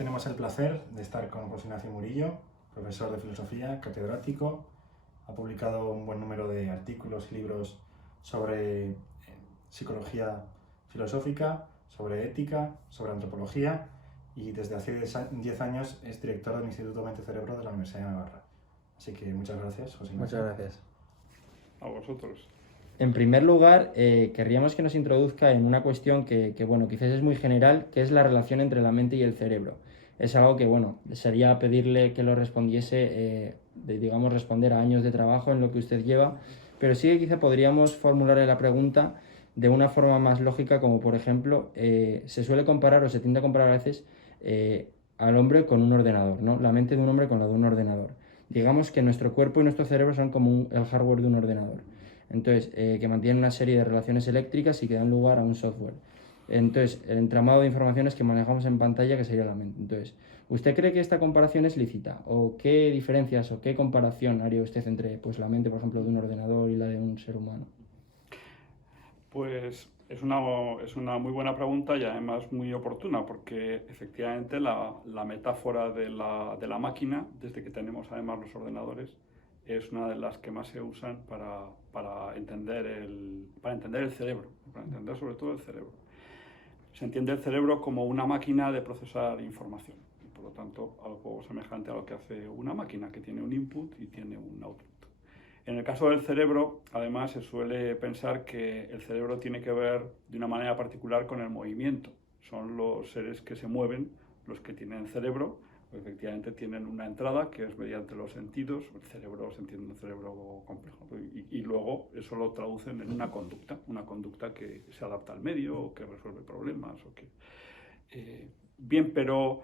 tenemos el placer de estar con José Ignacio Murillo, profesor de filosofía, catedrático. Ha publicado un buen número de artículos y libros sobre psicología filosófica, sobre ética, sobre antropología, y desde hace 10 años es director del Instituto Mente-Cerebro de la Universidad de Navarra. Así que muchas gracias, José Ignacio. Muchas gracias. A vosotros. En primer lugar, querríamos que nos introduzca en una cuestión que, bueno, quizás es muy general, que es la relación entre la mente y el cerebro. Es algo que, bueno, sería pedirle que lo respondiese, digamos, responder a años de trabajo en lo que usted lleva, pero sí que quizá podríamos formularle la pregunta de una forma más lógica, como por ejemplo, se suele comparar o se tiende a comparar a veces al hombre con un ordenador, ¿no? La mente de un hombre con la de un ordenador. Digamos que nuestro cuerpo y nuestro cerebro son como el hardware de un ordenador. Entonces, que mantienen una serie de relaciones eléctricas y que dan lugar a un software. Entonces, el entramado de informaciones que manejamos en pantalla, que sería la mente. Entonces, ¿usted cree que esta comparación es lícita? ¿O qué diferencias o qué comparación haría usted entre pues, la mente, por ejemplo, de un ordenador y la de un ser humano? Pues es una muy buena pregunta y además muy oportuna, porque efectivamente la metáfora de la máquina, desde que tenemos además los ordenadores, es una de las que más se usan para entender el cerebro, para entender sobre todo el cerebro. Se entiende el cerebro como una máquina de procesar información, y por lo tanto algo semejante a lo que hace una máquina, que tiene un input y tiene un output. En el caso del cerebro, además, se suele pensar que el cerebro tiene que ver de una manera particular con el movimiento. Son los seres que se mueven los que tienen cerebro. Efectivamente tienen una entrada que es mediante los sentidos. El cerebro se entiende un cerebro complejo. Y luego eso lo traducen en una conducta que se adapta al medio o que resuelve problemas. Bien, pero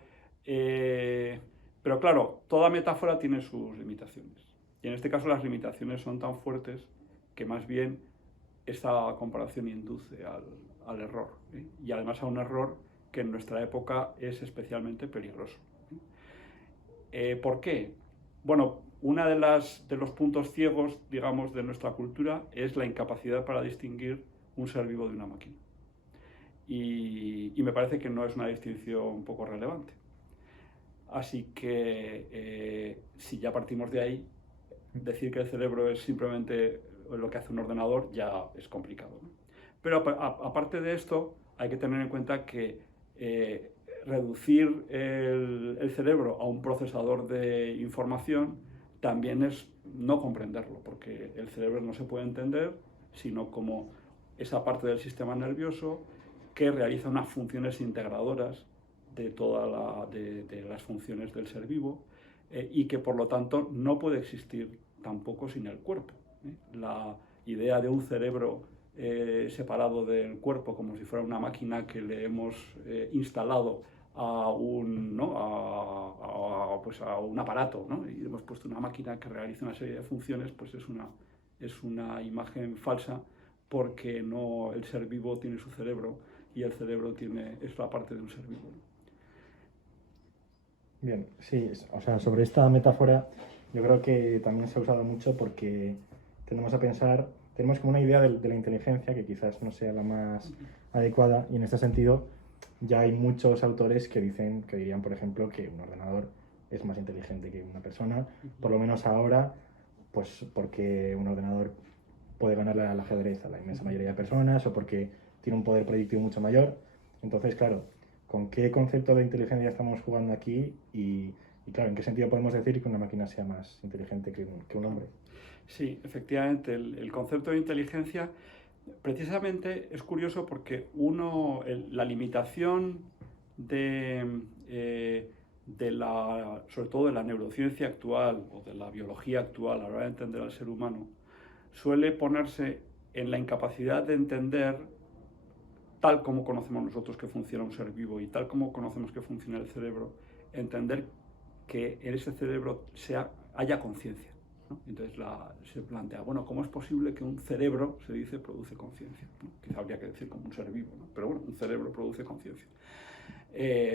claro, toda metáfora tiene sus limitaciones. Y en este caso las limitaciones son tan fuertes que más bien esta comparación induce al error, ¿eh? Y además a un error que en nuestra época es especialmente peligroso. ¿Por qué? Bueno, uno de los puntos ciegos, digamos, de nuestra cultura es la incapacidad para distinguir un ser vivo de una máquina. Y me parece que no es una distinción un poco relevante. Así que si ya partimos de ahí, decir que el cerebro es simplemente lo que hace un ordenador ya es complicado, ¿no? Pero aparte de esto, hay que tener en cuenta que reducir el cerebro a un procesador de información también es no comprenderlo, porque el cerebro no se puede entender sino como esa parte del sistema nervioso que realiza unas funciones integradoras de de las funciones del ser vivo, y que por lo tanto no puede existir tampoco sin el cuerpo. La idea de un cerebro separado del cuerpo, como si fuera una máquina que le hemos instalado a un, ¿no? Pues a un aparato, ¿no? Y hemos puesto una máquina que realiza una serie de funciones, pues es una imagen falsa, porque no, el ser vivo tiene su cerebro y el cerebro es la parte de un ser vivo. Bien, sí, o sea, sobre esta metáfora yo creo que también se ha usado mucho porque tendemos a pensar, tenemos como una idea de la inteligencia que quizás no sea la más adecuada, y en este sentido ya hay muchos autores que dirían, por ejemplo, que un ordenador es más inteligente que una persona, por lo menos ahora, pues porque un ordenador puede ganarle al ajedrez a la inmensa mayoría de personas, o porque tiene un poder predictivo mucho mayor. Entonces, claro, ¿con qué concepto de inteligencia estamos jugando aquí? Y claro, ¿en qué sentido podemos decir que una máquina sea más inteligente que un hombre? Sí, efectivamente, el concepto de inteligencia precisamente es curioso porque la limitación sobre todo de la neurociencia actual o de la biología actual a la hora de entender al ser humano, suele ponerse en la incapacidad de entender, tal como conocemos nosotros que funciona un ser vivo y tal como conocemos que funciona el cerebro, entender que en ese cerebro haya conciencia, ¿no? Entonces se plantea, bueno, ¿cómo es posible que un cerebro, se dice, produce conciencia, ¿no? Quizá habría que decir como un ser vivo, ¿no? Pero bueno, un cerebro produce conciencia.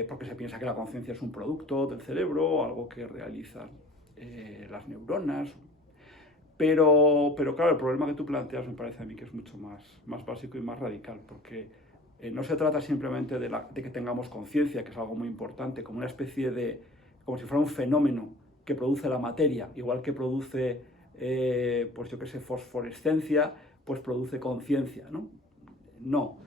Porque se piensa que la conciencia es un producto del cerebro, algo que realizan las neuronas. Pero claro, el problema que tú planteas me parece a mí que es mucho más básico y más radical, porque No se trata simplemente de que tengamos conciencia, que es algo muy importante, como una especie de, como si fuera un fenómeno que produce la materia, igual que produce, pues yo qué sé, fosforescencia, pues produce conciencia, ¿no? No.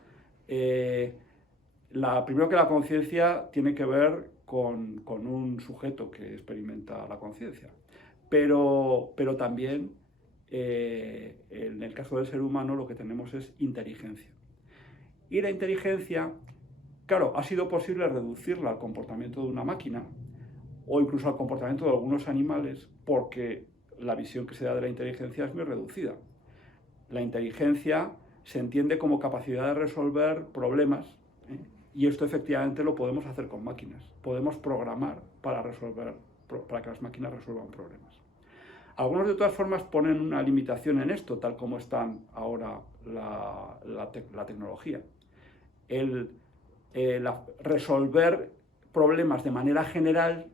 Primero que la conciencia tiene que ver con un sujeto que experimenta la conciencia, pero también en el caso del ser humano lo que tenemos es inteligencia. Y la inteligencia, claro, ha sido posible reducirla al comportamiento de una máquina o incluso al comportamiento de algunos animales porque la visión que se da de la inteligencia es muy reducida. La inteligencia se entiende como capacidad de resolver problemas, y esto efectivamente lo podemos hacer con máquinas. Podemos programar para que las máquinas resuelvan problemas. Algunos de todas formas ponen una limitación en esto, tal como están ahora la tecnología. Resolver problemas de manera general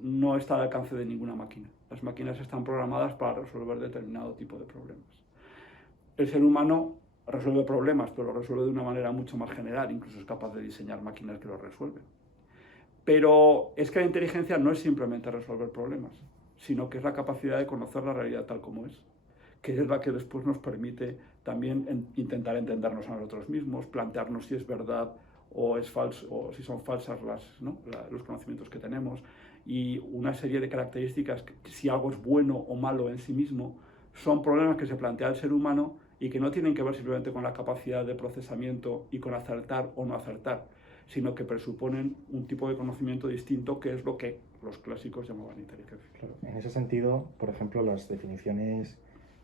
no está al alcance de ninguna máquina. Las máquinas están programadas para resolver determinado tipo de problemas. El ser humano resuelve problemas, pero lo resuelve de una manera mucho más general, incluso es capaz de diseñar máquinas que lo resuelven. Pero es que la inteligencia no es simplemente resolver problemas, sino que es la capacidad de conocer la realidad tal como es, que es la que después nos permite también intentar entendernos a nosotros mismos, plantearnos si es verdad o es falso, o si son falsas los conocimientos que tenemos, y una serie de características que, si algo es bueno o malo en sí mismo, son problemas que se plantea el ser humano y que no tienen que ver simplemente con la capacidad de procesamiento y con acertar o no acertar, sino que presuponen un tipo de conocimiento distinto, que es lo que los clásicos llamaban inteligencia. Claro. En ese sentido, por ejemplo, las definiciones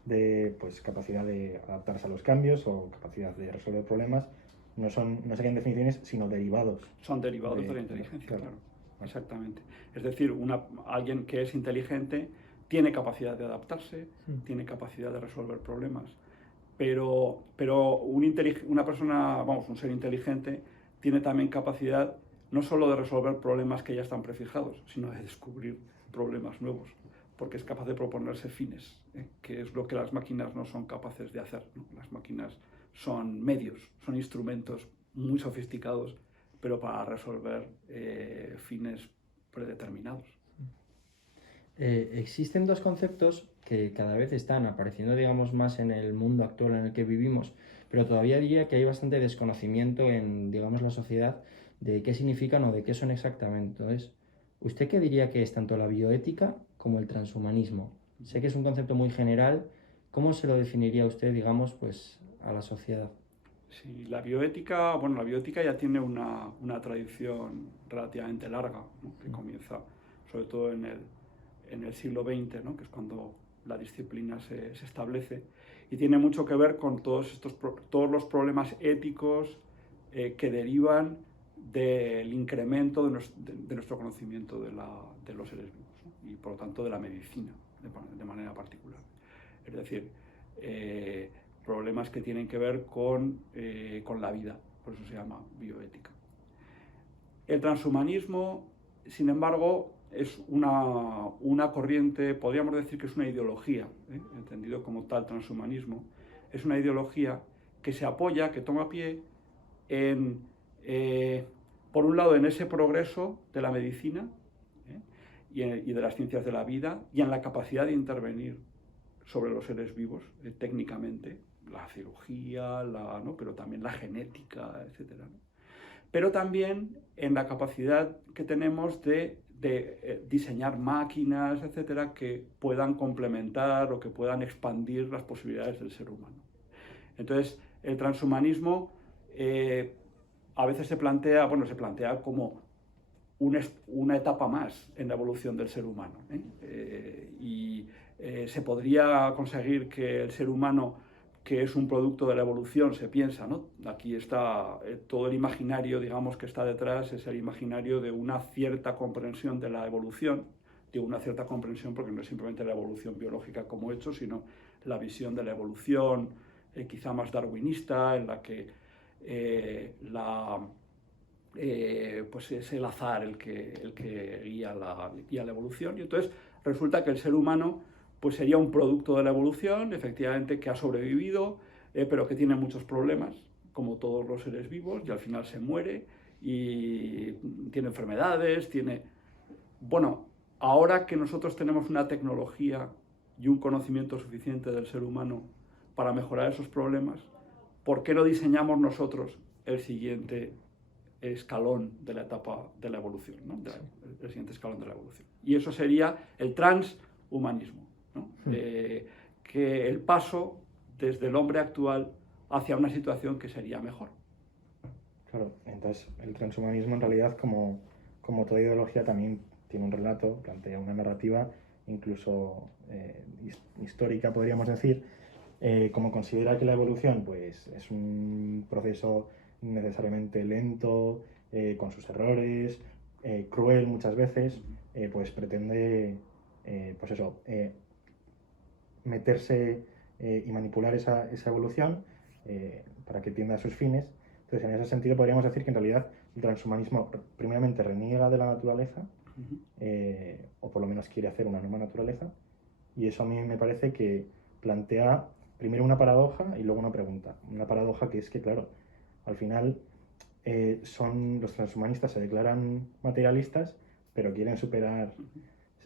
de capacidad de adaptarse a los cambios o capacidad de resolver problemas no serían definiciones, sino derivados. Son derivados de la inteligencia, claro. Claro. Exactamente. Es decir, alguien que es inteligente tiene capacidad de adaptarse, tiene capacidad de resolver problemas, pero una persona, un ser inteligente, tiene también capacidad no solo de resolver problemas que ya están prefijados, sino de descubrir problemas nuevos, porque es capaz de proponerse fines, que es lo que las máquinas no son capaces de hacer, ¿no? Las máquinas son medios, son instrumentos muy sofisticados, pero para resolver fines predeterminados. Existen dos conceptos que cada vez están apareciendo, digamos, más en el mundo actual en el que vivimos, pero todavía diría que hay bastante desconocimiento en, digamos, la sociedad de qué significan o de qué son exactamente. Entonces, ¿usted qué diría que es tanto la bioética como el transhumanismo? Sé que es un concepto muy general. ¿Cómo se lo definiría usted, digamos, pues, a la sociedad? Sí, la bioética ya tiene una tradición relativamente larga, ¿no? Que comienza sobre todo en el siglo XX, ¿no? Que es cuando la disciplina se establece, y tiene mucho que ver con todos los problemas éticos que derivan del incremento de nuestro conocimiento de los seres vivos, ¿no? Y por lo tanto de la medicina de manera particular. Es decir, problemas que tienen que ver con la vida, por eso se llama bioética. El transhumanismo, sin embargo, es una corriente, podríamos decir que es una ideología, entendido como tal transhumanismo, es una ideología que se apoya, que toma pie por un lado en ese progreso de la medicina y de las ciencias de la vida, y en la capacidad de intervenir sobre los seres vivos técnicamente, la cirugía, pero también la genética, etc. ¿no? Pero también en la capacidad que tenemos de diseñar máquinas, etcétera, que puedan complementar o que puedan expandir las posibilidades del ser humano. Entonces, el transhumanismo a veces se plantea como una etapa más en la evolución del ser humano. Se podría conseguir que el ser humano, que es un producto de la evolución, se piensa, ¿no? Aquí está todo el imaginario, digamos, que está detrás, es el imaginario de una cierta comprensión de la evolución. Digo una cierta comprensión porque no es simplemente la evolución biológica como hecho, sino la visión de la evolución quizá más darwinista, en la que pues es el azar el que guía la evolución. Y entonces resulta que el ser humano pues sería un producto de la evolución, efectivamente, que ha sobrevivido, pero que tiene muchos problemas, como todos los seres vivos, y al final se muere y tiene enfermedades, tiene... Bueno, ahora que nosotros tenemos una tecnología y un conocimiento suficiente del ser humano para mejorar esos problemas, ¿por qué no diseñamos nosotros el siguiente escalón de la etapa de la evolución, ¿no? El siguiente escalón de la evolución? Y eso sería el transhumanismo, ¿no? Que el paso desde el hombre actual hacia una situación que sería mejor. Claro, entonces el transhumanismo en realidad, como toda ideología, también tiene un relato, plantea una narrativa, incluso histórica, podríamos decir, como considera que la evolución pues, es un proceso necesariamente lento, con sus errores, cruel muchas veces, pues pretende pues eso, meterse y manipular esa evolución para que tienda a sus fines. Entonces, en ese sentido, podríamos decir que en realidad el transhumanismo, primeramente, reniega de la naturaleza, o por lo menos quiere hacer una nueva naturaleza, y eso a mí me parece que plantea primero una paradoja y luego una pregunta. Una paradoja que es que, claro, al final los transhumanistas se declaran materialistas, pero quieren superar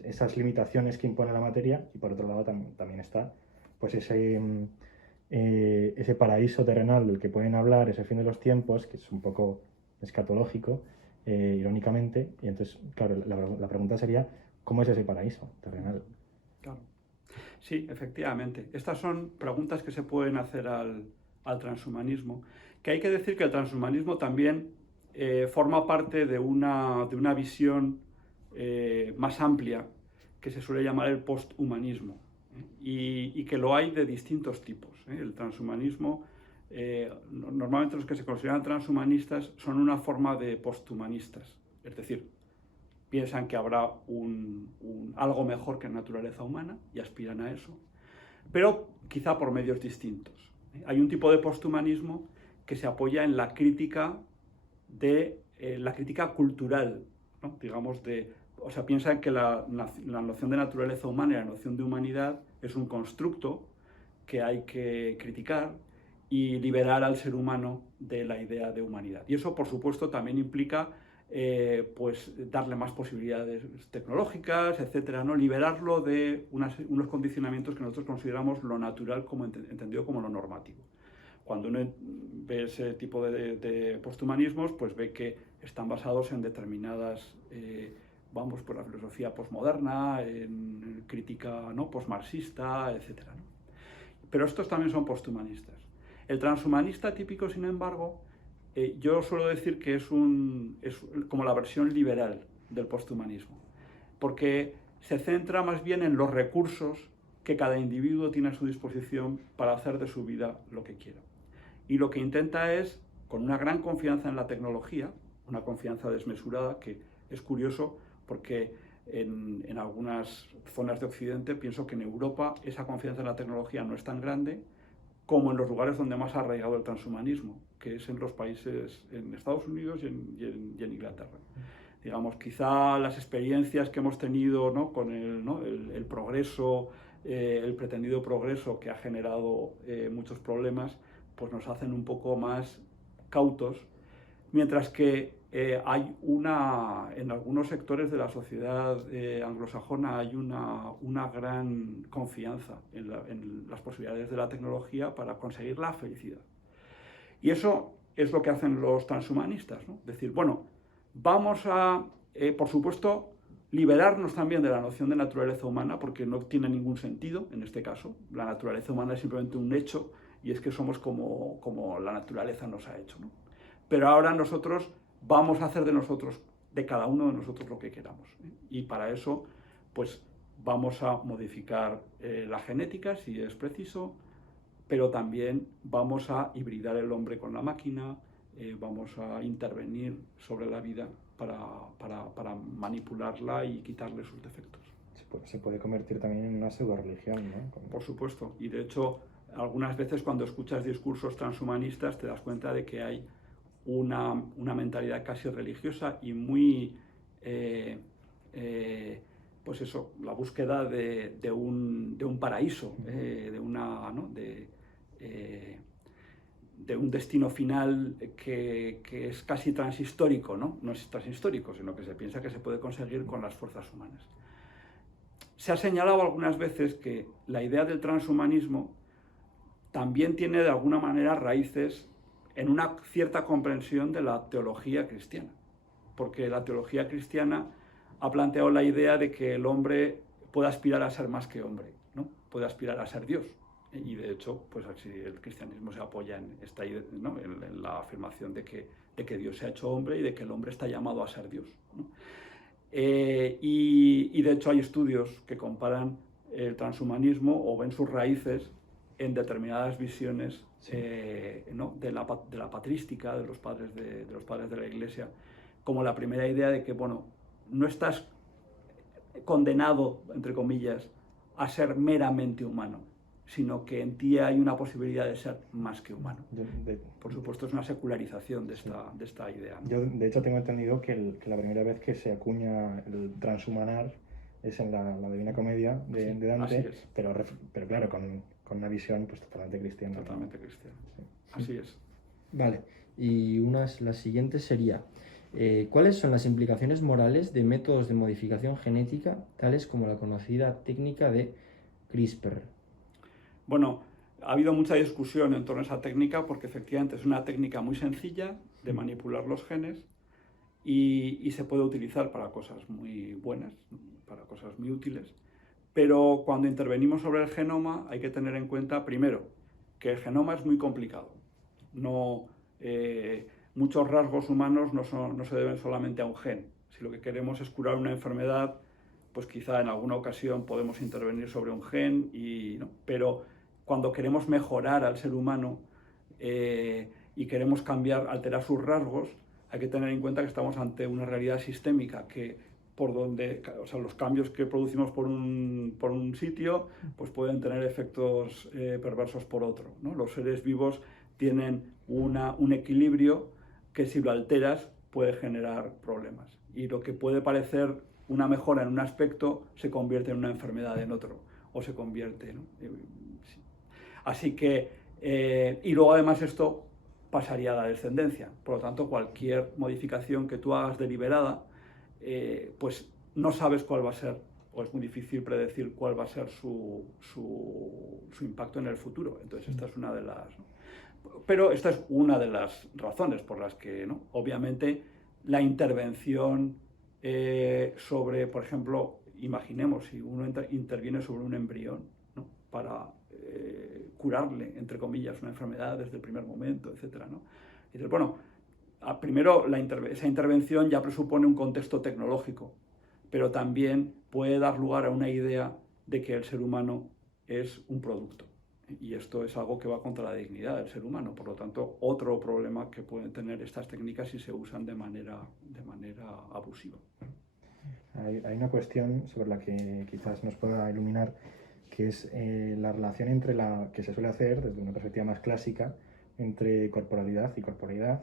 esas limitaciones que impone la materia, y por otro lado también está pues ese paraíso terrenal del que pueden hablar, ese fin de los tiempos, que es un poco escatológico, irónicamente, y entonces, claro, la pregunta sería, ¿cómo es ese paraíso terrenal? Claro. Sí, efectivamente. Estas son preguntas que se pueden hacer al transhumanismo, que hay que decir que el transhumanismo también forma parte de una visión más amplia que se suele llamar el posthumanismo, y que lo hay de distintos tipos. El transhumanismo, normalmente los que se consideran transhumanistas son una forma de posthumanistas, es decir, piensan que habrá algo mejor que la naturaleza humana y aspiran a eso, pero quizá por medios distintos. Hay un tipo de posthumanismo que se apoya en la crítica la crítica cultural, ¿no? Digamos, o sea, piensan que la noción de naturaleza humana y la noción de humanidad es un constructo que hay que criticar y liberar al ser humano de la idea de humanidad. Y eso, por supuesto, también implica pues darle más posibilidades tecnológicas, etcétera, ¿no? Liberarlo de unos condicionamientos que nosotros consideramos lo natural entendido como lo normativo. Cuando uno ve ese tipo de posthumanismos, pues ve que están basados en determinadas, pues la filosofía postmoderna, en crítica, ¿no?, postmarxista, etcétera, ¿no? Pero estos también son posthumanistas. El transhumanista típico, sin embargo, yo suelo decir que es como la versión liberal del posthumanismo, porque se centra más bien en los recursos que cada individuo tiene a su disposición para hacer de su vida lo que quiera. Y lo que intenta es, con una gran confianza en la tecnología, una confianza desmesurada, que es curioso porque en algunas zonas de Occidente pienso que en Europa esa confianza en la tecnología no es tan grande como en los lugares donde más ha arraigado el transhumanismo, que es en los países, en Estados Unidos y en Inglaterra. Digamos, quizá las experiencias que hemos tenido, ¿no?, con el progreso, el pretendido progreso que ha generado muchos problemas, pues nos hacen un poco más cautos, mientras que en algunos sectores de la sociedad anglosajona hay una gran confianza en las posibilidades de la tecnología para conseguir la felicidad. Y eso es lo que hacen los transhumanistas, ¿no? Decir, bueno, vamos a, por supuesto, liberarnos también de la noción de naturaleza humana, porque no tiene ningún sentido en este caso. La naturaleza humana es simplemente un hecho, y es que somos como la naturaleza nos ha hecho, ¿no? Pero ahora nosotros vamos a hacer de cada uno de nosotros lo que queramos, ¿eh? Y para eso, pues vamos a modificar la genética si es preciso, pero también vamos a hibridar el hombre con la máquina, vamos a intervenir sobre la vida para manipularla y quitarle sus defectos. Se puede convertir también en una pseudo-religión, ¿no? Por supuesto, y de hecho, algunas veces cuando escuchas discursos transhumanistas te das cuenta de que hay una mentalidad casi religiosa y muy, pues eso, la búsqueda de un paraíso, de un destino final que es casi transhistórico, ¿no? No es transhistórico, sino que se piensa que se puede conseguir con las fuerzas humanas. Se ha señalado algunas veces que la idea del transhumanismo también tiene de alguna manera raíces en una cierta comprensión de la teología cristiana, porque la teología cristiana ha planteado la idea de que el hombre puede aspirar a ser más que hombre, ¿no? Puede aspirar a ser Dios. Y de hecho, pues así el cristianismo se apoya en esta idea, ¿no? en la afirmación de que Dios se ha hecho hombre y de que el hombre está llamado a ser Dios, ¿no? Y de hecho hay estudios que comparan el transhumanismo o ven sus raíces en determinadas visiones, sí, ¿no? de la patrística, de los padres de la Iglesia, como la primera idea de que, bueno, no estás condenado, entre comillas, a ser meramente humano, sino que en ti hay una posibilidad de ser más que humano. Por supuesto, es una secularización de esta idea, ¿no? Yo, de hecho, tengo entendido que la primera vez que se acuña el transhumanar es en la Divina Comedia de Dante, pero claro, con una visión pues, totalmente cristiana. Totalmente cristiana. Sí. Así es. Vale, y la siguiente sería, ¿cuáles son las implicaciones morales de métodos de modificación genética, tales como la conocida técnica de CRISPR? Bueno, ha habido mucha discusión en torno a esa técnica porque efectivamente es una técnica muy sencilla de manipular los genes y se puede utilizar para cosas muy buenas, para cosas muy útiles. Pero cuando intervenimos sobre el genoma hay que tener en cuenta, primero, que el genoma es muy complicado. Muchos rasgos humanos no se deben solamente a un gen. Si lo que queremos es curar una enfermedad, pues quizá en alguna ocasión podemos intervenir sobre un gen, ¿no? Pero cuando queremos mejorar al ser humano y queremos alterar sus rasgos, hay que tener en cuenta que estamos ante una realidad sistémica que los cambios que producimos por un sitio pues pueden tener efectos perversos por otro, ¿no? Los seres vivos tienen un equilibrio que si lo alteras puede generar problemas. Y lo que puede parecer una mejora en un aspecto se convierte en una enfermedad en otro, o se convierte, ¿no? Sí. Así que, y luego además esto pasaría a la descendencia. Por lo tanto, cualquier modificación que tú hagas deliberada, pues no sabes cuál va a ser, o es muy difícil predecir cuál va a ser su impacto en el futuro. Entonces esta es una de las, ¿no? Pero esta es una de las razones por las que, ¿no? Obviamente la intervención sobre, por ejemplo, imaginemos si uno interviene sobre un embrión, ¿no? Para curarle, entre comillas, una enfermedad desde el primer momento, etcétera, ¿no? Y dices, bueno, primero esa intervención ya presupone un contexto tecnológico, pero también puede dar lugar a una idea de que el ser humano es un producto. Y esto es algo que va contra la dignidad del ser humano. Por lo tanto, otro problema que pueden tener estas técnicas si se usan de manera abusiva. Hay una cuestión sobre la que quizás nos pueda iluminar, que es la relación entre que se suele hacer desde una perspectiva más clásica entre corporalidad y corporeidad.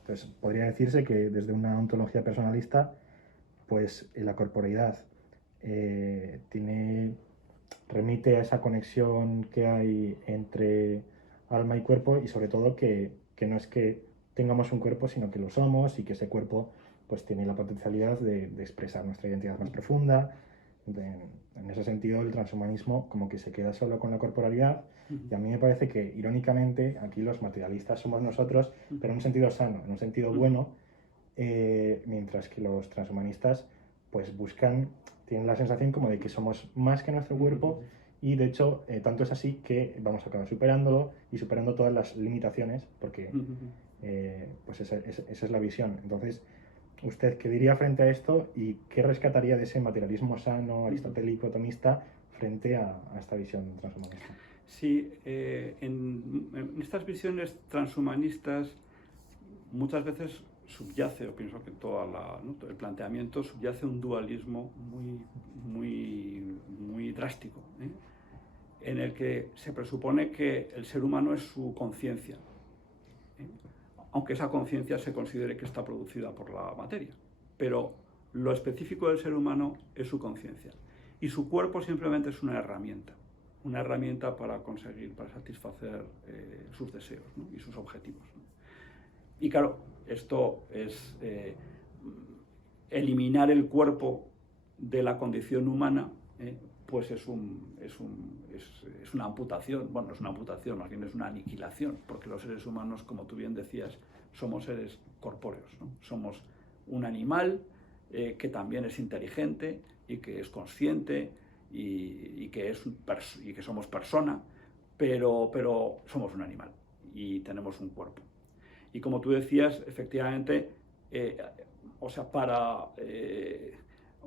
Entonces, podría decirse que desde una ontología personalista, pues la corporeidad remite a esa conexión que hay entre alma y cuerpo, y sobre todo que no es que tengamos un cuerpo, sino que lo somos, y que ese cuerpo pues tiene la potencialidad de expresar nuestra identidad más profunda. En ese sentido, el transhumanismo como que se queda solo con la corporalidad, y a mí me parece que, irónicamente, aquí los materialistas somos nosotros, pero en un sentido sano, en un sentido bueno, mientras que los transhumanistas pues tienen la sensación como de que somos más que nuestro cuerpo, y de hecho tanto es así que vamos a acabar superándolo y superando todas las limitaciones, porque pues esa es la visión. Entonces, ¿usted qué diría frente a esto y qué rescataría de ese materialismo sano, aristotélico, tomista, frente a esta visión transhumanista? Sí, en estas visiones transhumanistas muchas veces subyace, o pienso que todo el planteamiento subyace un dualismo muy drástico, en el que se presupone que el ser humano es su conciencia, aunque esa conciencia se considere que está producida por la materia, pero lo específico del ser humano es su conciencia, y su cuerpo simplemente es una herramienta, una herramienta para conseguir, para satisfacer sus deseos, ¿no? Y sus objetivos, ¿no? Y claro, esto es eliminar el cuerpo de la condición humana, pues es una amputación. Bueno, no es una amputación, más bien es una aniquilación, porque los seres humanos, como tú bien decías, somos seres corpóreos, ¿no? Somos un animal que también es inteligente y que es consciente y que somos persona, pero somos un animal y tenemos un cuerpo. Y como tú decías, efectivamente, o sea,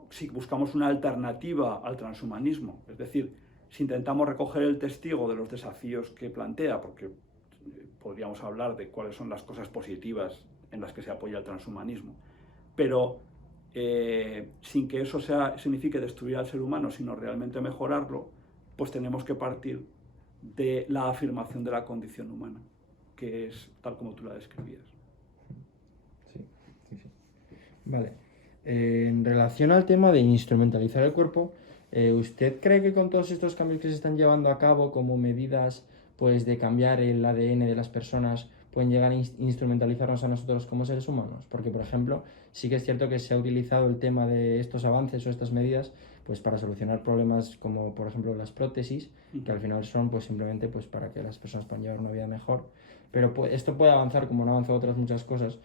si buscamos una alternativa al transhumanismo, es decir, si intentamos recoger el testigo de los desafíos que plantea, porque podríamos hablar de cuáles son las cosas positivas en las que se apoya el transhumanismo, pero sin que eso signifique destruir al ser humano, sino realmente mejorarlo, pues tenemos que partir de la afirmación de la condición humana, que es tal como tú la describías. Sí, sí, sí. Vale. En relación al tema de instrumentalizar el cuerpo, ¿usted cree que con todos estos cambios que se están llevando a cabo como medidas pues, de cambiar el ADN de las personas pueden llegar a instrumentalizarnos a nosotros como seres humanos? Porque, por ejemplo, sí que es cierto que se ha utilizado el tema de estos avances o estas medidas pues, para solucionar problemas como, por ejemplo, las prótesis, que al final son pues, simplemente pues, para que las personas puedan llevar una vida mejor. Pero pues, esto puede avanzar, como han avanzado otras muchas cosas,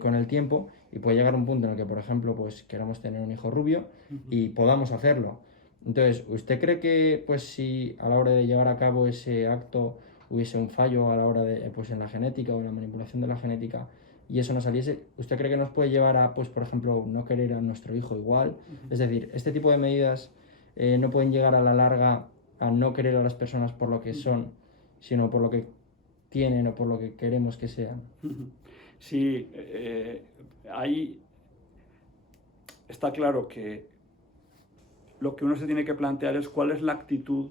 con el tiempo, y puede llegar a un punto en el que, por ejemplo, pues queramos tener un hijo rubio y podamos hacerlo. Entonces, ¿usted cree que pues si a la hora de llevar a cabo ese acto hubiese un fallo a la hora de pues en la genética o en la manipulación de la genética y eso no saliese, ¿usted cree que nos puede llevar a pues por ejemplo no querer a nuestro hijo igual? Es decir, este tipo de medidas no pueden llegar a la larga a no querer a las personas por lo que son, sino por lo que tienen o por lo que queremos que sean. Sí, ahí está claro que lo que uno se tiene que plantear es cuál es la actitud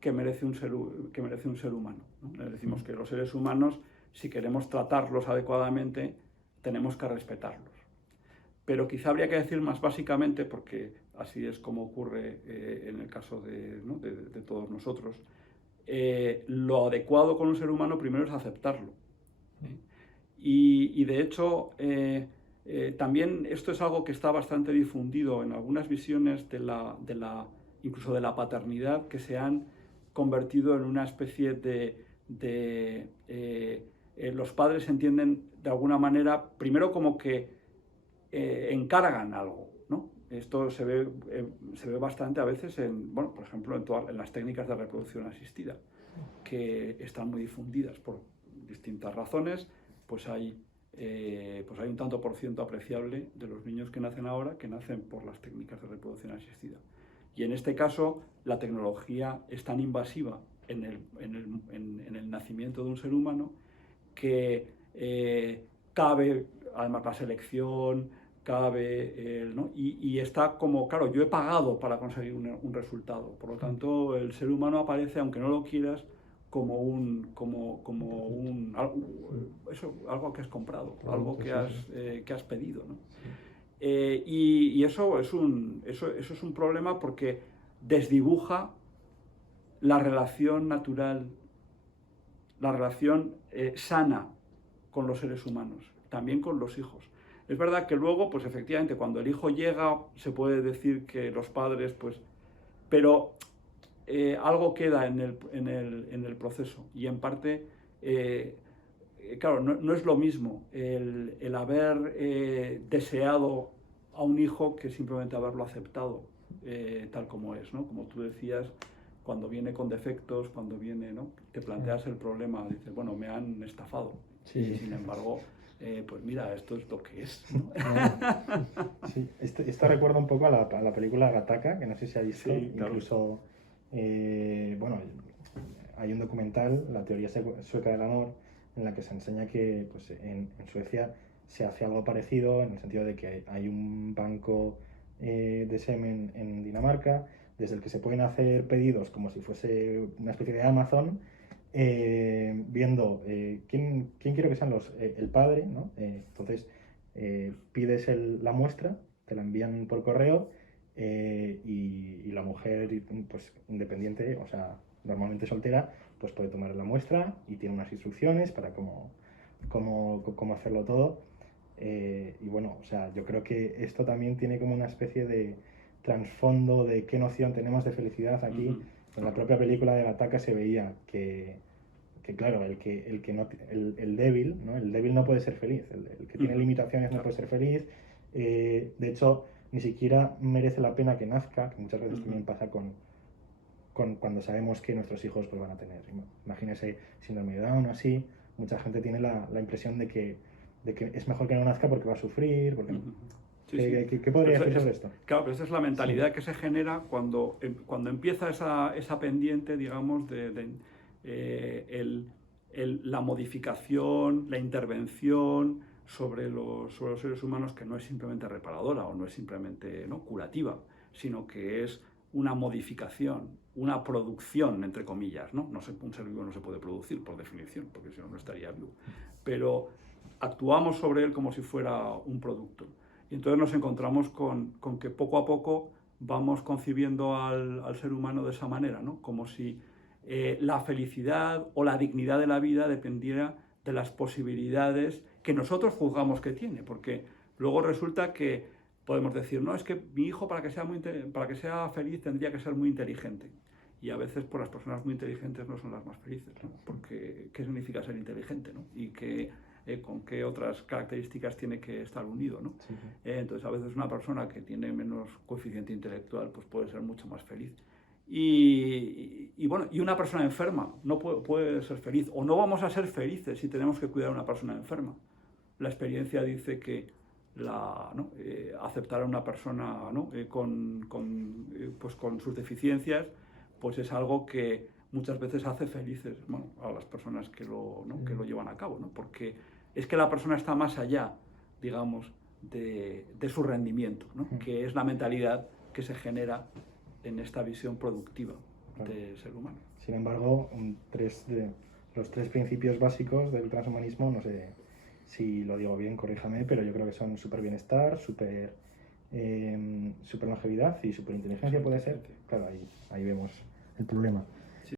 que merece un ser humano, ¿no? Le decimos que los seres humanos, si queremos tratarlos adecuadamente, tenemos que respetarlos. Pero quizá habría que decir más básicamente, porque así es como ocurre en el caso de todos nosotros, lo adecuado con un ser humano primero es aceptarlo. Y de hecho, también esto es algo que está bastante difundido en algunas visiones incluso de la paternidad, que se han convertido en una especie los padres entienden de alguna manera, primero como que encargan algo, ¿no? Esto se ve bastante a veces por ejemplo, en las técnicas de reproducción asistida, que están muy difundidas por distintas razones. Pues hay un tanto por ciento apreciable de los niños que nacen ahora que nacen por las técnicas de reproducción asistida. Y en este caso, la tecnología es tan invasiva en el nacimiento de un ser humano que cabe, además, la selección, ¿no? Y está como, claro, yo he pagado para conseguir un resultado. Por lo tanto, el ser humano aparece, aunque no lo quieras, como algo que has comprado, algo que has pedido, ¿no? Y eso es un problema porque desdibuja la relación natural, la relación sana con los seres humanos, también con los hijos. Es verdad que luego, pues efectivamente, cuando el hijo llega, se puede decir que los padres, pues, pero algo queda en el proceso y en parte, claro, no es lo mismo el haber deseado a un hijo que simplemente haberlo aceptado tal como es, ¿no? Como tú decías, cuando viene con defectos, cuando viene, ¿no? Te planteas el problema, dices, bueno, me han estafado. Sí. Y sin embargo, pues mira, esto es lo que es, ¿no? Sí, esto recuerda un poco a la película Gattaca, que no sé si ha visto, Sí, claro. incluso, bueno, hay un documental, La teoría sueca del amor, en la que se enseña que pues, en Suecia se hace algo parecido, en el sentido de que hay un banco de semen en Dinamarca, desde el que se pueden hacer pedidos como si fuese una especie de Amazon, viendo quién quiero que sean el padre, ¿no? Entonces pides la muestra, te la envían por correo y la mujer, pues independiente, o sea, normalmente soltera, pues puede tomar la muestra y tiene unas instrucciones para cómo hacerlo todo. Y bueno, o sea, yo creo que esto también tiene como una especie de trasfondo de qué noción tenemos de felicidad aquí. En la propia película de Gattaca se veía que claro, el débil, ¿no? El débil no puede ser feliz, el que tiene limitaciones no puede ser feliz. De hecho, ni siquiera merece la pena que nazca, que muchas veces también pasa cuando sabemos que nuestros hijos pues, van a tener. Imagínese síndrome de Down o así, mucha gente tiene la impresión de que es mejor que no nazca porque va a sufrir. Porque Sí, ¿Qué podría decir sobre esto? Claro, pero esa es la mentalidad que se genera cuando empieza esa pendiente, digamos, la modificación, la intervención sobre los seres humanos, que no es simplemente reparadora o no es simplemente, ¿no?, curativa, sino que es una modificación, una producción, entre comillas, ¿no? Un ser vivo no se puede producir, por definición, porque si no, no estaría vivo. Pero actuamos sobre él como si fuera un producto. Y entonces nos encontramos con que poco a poco vamos concibiendo al ser humano de esa manera, ¿no? Como si la felicidad o la dignidad de la vida dependiera de las posibilidades que nosotros juzgamos que tiene, porque luego resulta que podemos decir, no, es que mi hijo para que sea feliz tendría que ser muy inteligente. Y a veces pues, las personas muy inteligentes no son las más felices, ¿no? Porque ¿qué significa ser inteligente, ¿no? Y con qué otras características tiene que estar unido, ¿no? Sí. Entonces a veces una persona que tiene menos coeficiente intelectual pues puede ser mucho más feliz. Y bueno, y una persona enferma no puede ser feliz, o no vamos a ser felices si tenemos que cuidar a una persona enferma. La experiencia dice que aceptar a una persona, ¿no?, con sus deficiencias, pues es algo que muchas veces hace felices, bueno, a las personas que lo llevan a cabo, ¿no? Porque es que la persona está más allá, digamos, de su rendimiento, ¿no? Que es la mentalidad que se genera en esta visión productiva del ser humano. Sin embargo, los tres principios básicos del transhumanismo, no sé si lo digo bien, corríjame, pero yo creo que son super bienestar, super longevidad y super inteligencia, puede ser. Claro, ahí vemos el problema.